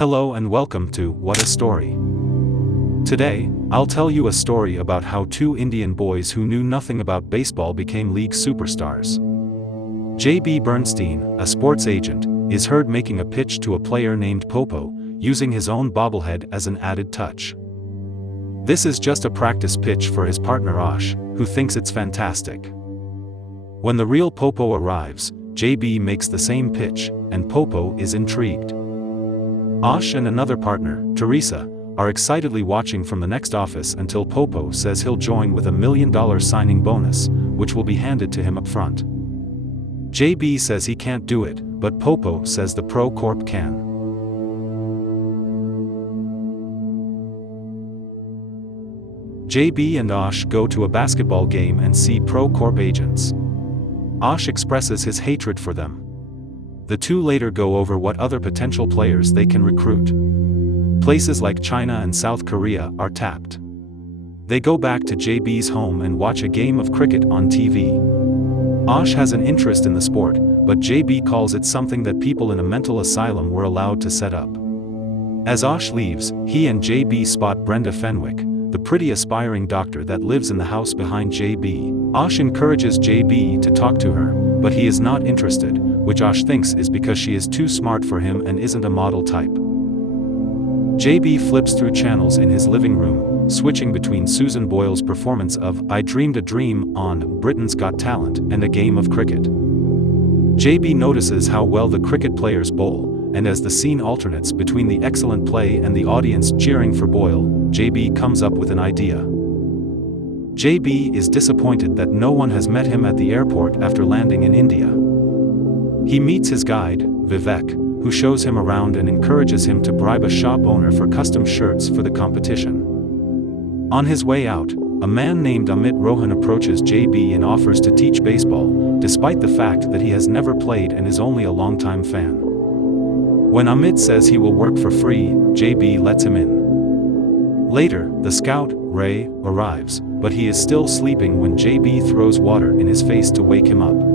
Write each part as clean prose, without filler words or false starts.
Hello and welcome to What a Story. Today, I'll tell you a story about how two Indian boys who knew nothing about baseball became league superstars. J.B. Bernstein, a sports agent, is heard making a pitch to a player named Popo, using his own bobblehead as an added touch. This is just a practice pitch for his partner Ash, who thinks it's fantastic. When the real Popo arrives, J.B. makes the same pitch, and Popo is intrigued. Ash and another partner, Teresa, are excitedly watching from the next office until Popo says he'll join with $1 million signing bonus, which will be handed to him up front. JB says he can't do it, but Popo says the Pro Corp can. JB and Ash go to a basketball game and see Pro Corp agents. Ash expresses his hatred for them. The two later go over what other potential players they can recruit. Places like China and South Korea are tapped. They go back to JB's home and watch a game of cricket on TV. Ash has an interest in the sport, but JB calls it something that people in a mental asylum were allowed to set up. As Ash leaves, he and JB spot Brenda Fenwick, the pretty aspiring doctor that lives in the house behind JB. Ash encourages JB to talk to her, but he is not interested, which Ash thinks is because she is too smart for him and isn't a model type. JB flips through channels in his living room, switching between Susan Boyle's performance of I Dreamed a Dream on Britain's Got Talent and a game of cricket. JB notices how well the cricket players bowl, and as the scene alternates between the excellent play and the audience cheering for Boyle, JB comes up with an idea. JB is disappointed that no one has met him at the airport after landing in India. He meets his guide, Vivek, who shows him around and encourages him to bribe a shop owner for custom shirts for the competition. On his way out, a man named Amit Rohan approaches JB and offers to teach baseball, despite the fact that he has never played and is only a longtime fan. When Amit says he will work for free, JB lets him in. Later, the scout, Ray, arrives, but he is still sleeping when JB throws water in his face to wake him up.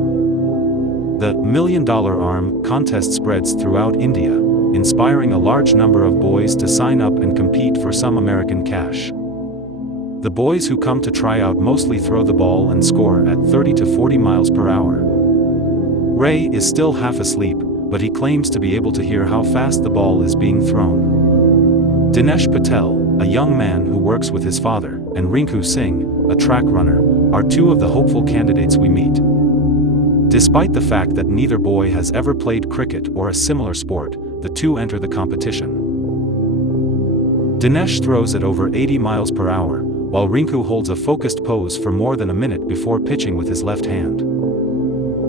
The $1 Million Arm contest spreads throughout India, inspiring a large number of boys to sign up and compete for some American cash. The boys who come to Tryout mostly throw the ball and score at 30 to 40 miles per hour. Ray is still half asleep, but he claims to be able to hear how fast the ball is being thrown. Dinesh Patel, a young man who works with his father, and Rinku Singh, a track runner, are two of the hopeful candidates we meet. Despite the fact that neither boy has ever played cricket or a similar sport, the two enter the competition. Dinesh throws at over 80 miles per hour, while Rinku holds a focused pose for more than a minute before pitching with his left hand.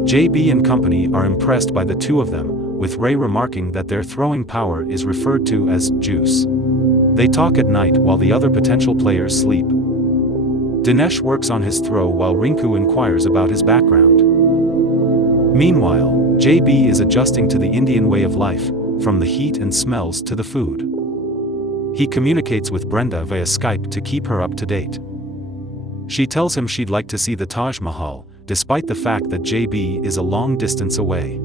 JB and company are impressed by the two of them, with Ray remarking that their throwing power is referred to as juice. They talk at night while the other potential players sleep. Dinesh works on his throw while Rinku inquires about his background. Meanwhile, JB is adjusting to the Indian way of life, from the heat and smells to the food. He communicates with Brenda via Skype to keep her up to date. She tells him she'd like to see the Taj Mahal, despite the fact that JB is a long distance away.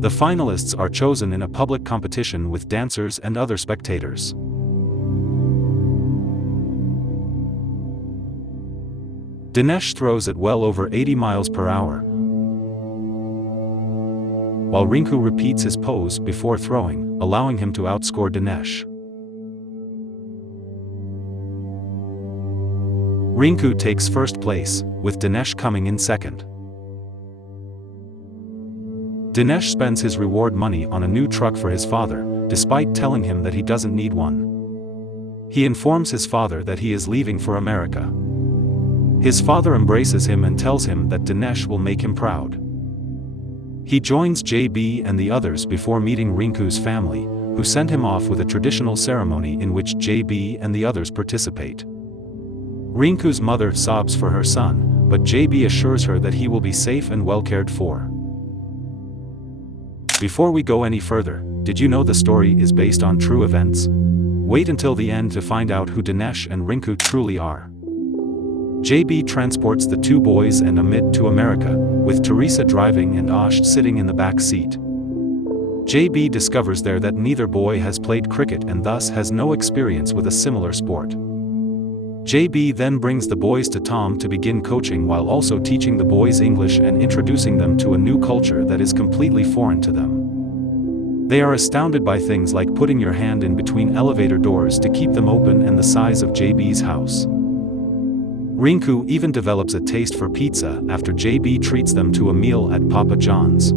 The finalists are chosen in a public competition with dancers and other spectators. Dinesh throws at well over 80 miles per hour, while Rinku repeats his pose before throwing, allowing him to outscore Dinesh. Rinku takes first place, with Dinesh coming in second. Dinesh spends his reward money on a new truck for his father, despite telling him that he doesn't need one. He informs his father that he is leaving for America. His father embraces him and tells him that Dinesh will make him proud. He joins JB and the others before meeting Rinku's family, who send him off with a traditional ceremony in which JB and the others participate. Rinku's mother sobs for her son, but JB assures her that he will be safe and well cared for. Before we go any further, did you know the story is based on true events? Wait until the end to find out who Dinesh and Rinku truly are. JB transports the two boys and Amit to America, with Teresa driving and Ash sitting in the back seat. JB discovers there that neither boy has played cricket and thus has no experience with a similar sport. JB then brings the boys to Tom to begin coaching while also teaching the boys English and introducing them to a new culture that is completely foreign to them. They are astounded by things like putting your hand in between elevator doors to keep them open and the size of JB's house. Rinku even develops a taste for pizza after JB treats them to a meal at Papa John's.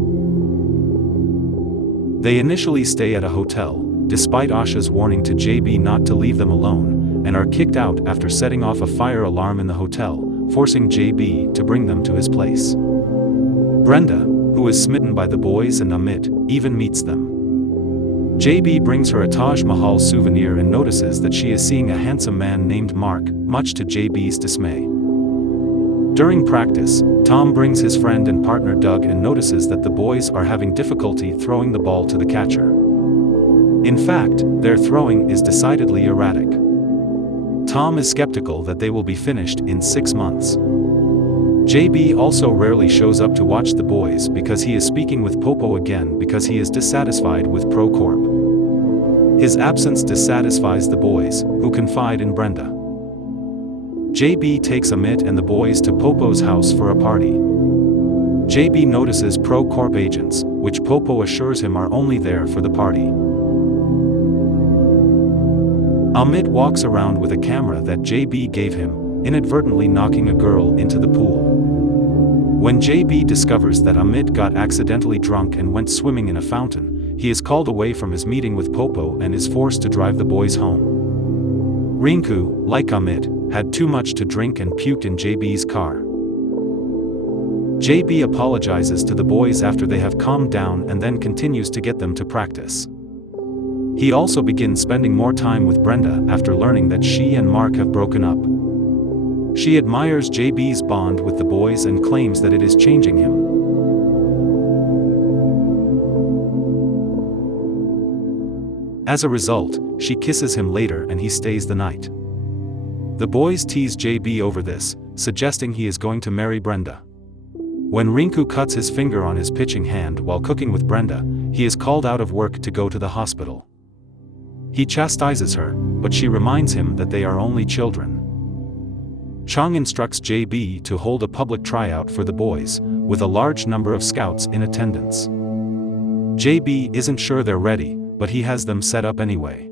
They initially stay at a hotel, despite Asha's warning to JB not to leave them alone, and are kicked out after setting off a fire alarm in the hotel, forcing JB to bring them to his place. Brenda, who is smitten by the boys and Amit, even meets them. JB brings her a Taj Mahal souvenir and notices that she is seeing a handsome man named Mark, much to JB's dismay. During practice, Tom brings his friend and partner Doug and notices that the boys are having difficulty throwing the ball to the catcher. In fact, their throwing is decidedly erratic. Tom is skeptical that they will be finished in 6 months. JB also rarely shows up to watch the boys because he is speaking with Popo again because he is dissatisfied with Pro Corp. His absence dissatisfies the boys, who confide in Brenda. JB takes Amit and the boys to Popo's house for a party. JB notices Pro Corp agents, which Popo assures him are only there for the party. Amit walks around with a camera that JB gave him, inadvertently knocking a girl into the pool. When JB discovers that Amit got accidentally drunk and went swimming in a fountain, he is called away from his meeting with Popo and is forced to drive the boys home. Rinku, like Amit, had too much to drink and puked in JB's car. JB apologizes to the boys after they have calmed down and then continues to get them to practice. He also begins spending more time with Brenda after learning that she and Mark have broken up. She admires JB's bond with the boys and claims that it is changing him. As a result, she kisses him later and he stays the night. The boys tease JB over this, suggesting he is going to marry Brenda. When Rinku cuts his finger on his pitching hand while cooking with Brenda, he is called out of work to go to the hospital. He chastises her, but she reminds him that they are only children. Chang instructs JB to hold a public tryout for the boys, with a large number of scouts in attendance. JB isn't sure they're ready, but he has them set up anyway.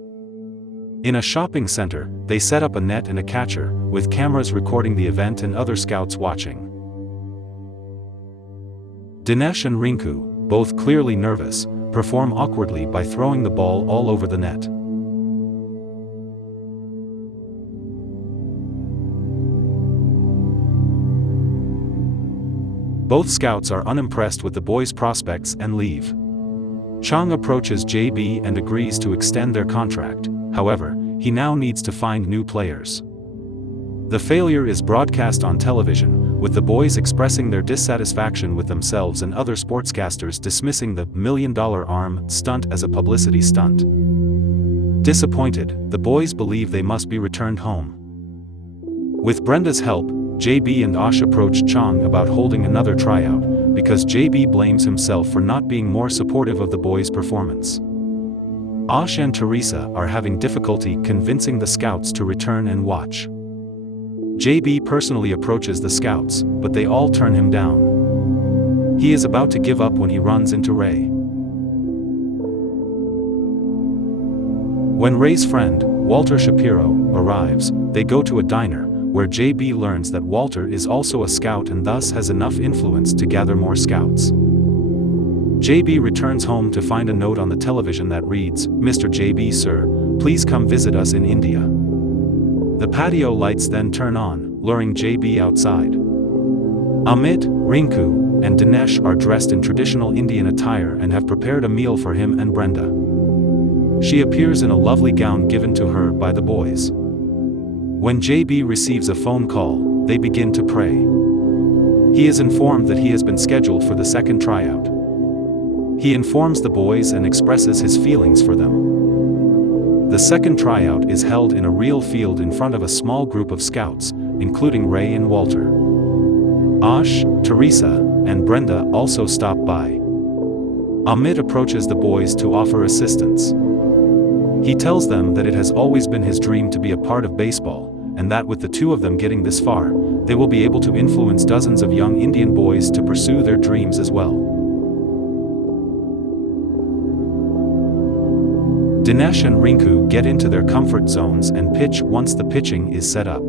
In a shopping center, they set up a net and a catcher, with cameras recording the event and other scouts watching. Dinesh and Rinku, both clearly nervous, perform awkwardly by throwing the ball all over the net. Both scouts are unimpressed with the boys' prospects and leave. Chang approaches JB and agrees to extend their contract, however, he now needs to find new players. The failure is broadcast on television, with the boys expressing their dissatisfaction with themselves and other sportscasters dismissing the $1 million arm stunt as a publicity stunt. Disappointed, the boys believe they must be returned home. With Brenda's help, JB and Ash approach Chang about holding another tryout, because JB blames himself for not being more supportive of the boys' performance. Ash and Teresa are having difficulty convincing the scouts to return and watch. JB personally approaches the scouts, but they all turn him down. He is about to give up when he runs into Ray. When Ray's friend, Walter Shapiro, arrives, they go to a diner, where JB learns that Walter is also a scout and thus has enough influence to gather more scouts. JB returns home to find a note on the television that reads, "Mr. JB sir, please come visit us in India." The patio lights then turn on, luring JB outside. Amit, Rinku, and Dinesh are dressed in traditional Indian attire and have prepared a meal for him and Brenda. She appears in a lovely gown given to her by the boys. When JB receives a phone call, they begin to pray. He is informed that he has been scheduled for the second tryout. He informs the boys and expresses his feelings for them. The second tryout is held in a real field in front of a small group of scouts, including Ray and Walter. Ash, Teresa, and Brenda also stop by. Amit approaches the boys to offer assistance. He tells them that it has always been his dream to be a part of baseball, and that with the two of them getting this far, they will be able to influence dozens of young Indian boys to pursue their dreams as well. Dinesh and Rinku get into their comfort zones and pitch once the pitching is set up.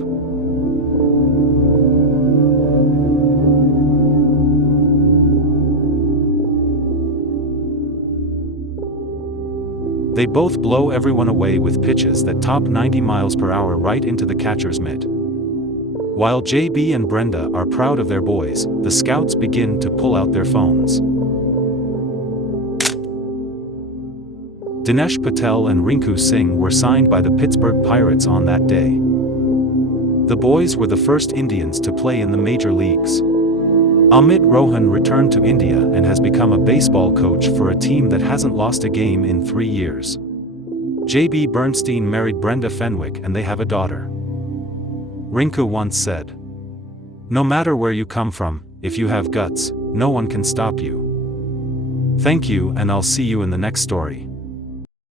They both blow everyone away with pitches that top 90 miles per hour right into the catcher's mitt. While JB and Brenda are proud of their boys, the scouts begin to pull out their phones. Dinesh Patel and Rinku Singh were signed by the Pittsburgh Pirates on that day. The boys were the first Indians to play in the major leagues. Amit Rohan returned to India and has become a baseball coach for a team that hasn't lost a game in 3 years. JB Bernstein married Brenda Fenwick and they have a daughter. Rinku once said, "No matter where you come from, if you have guts, no one can stop you." Thank you, and I'll see you in the next story.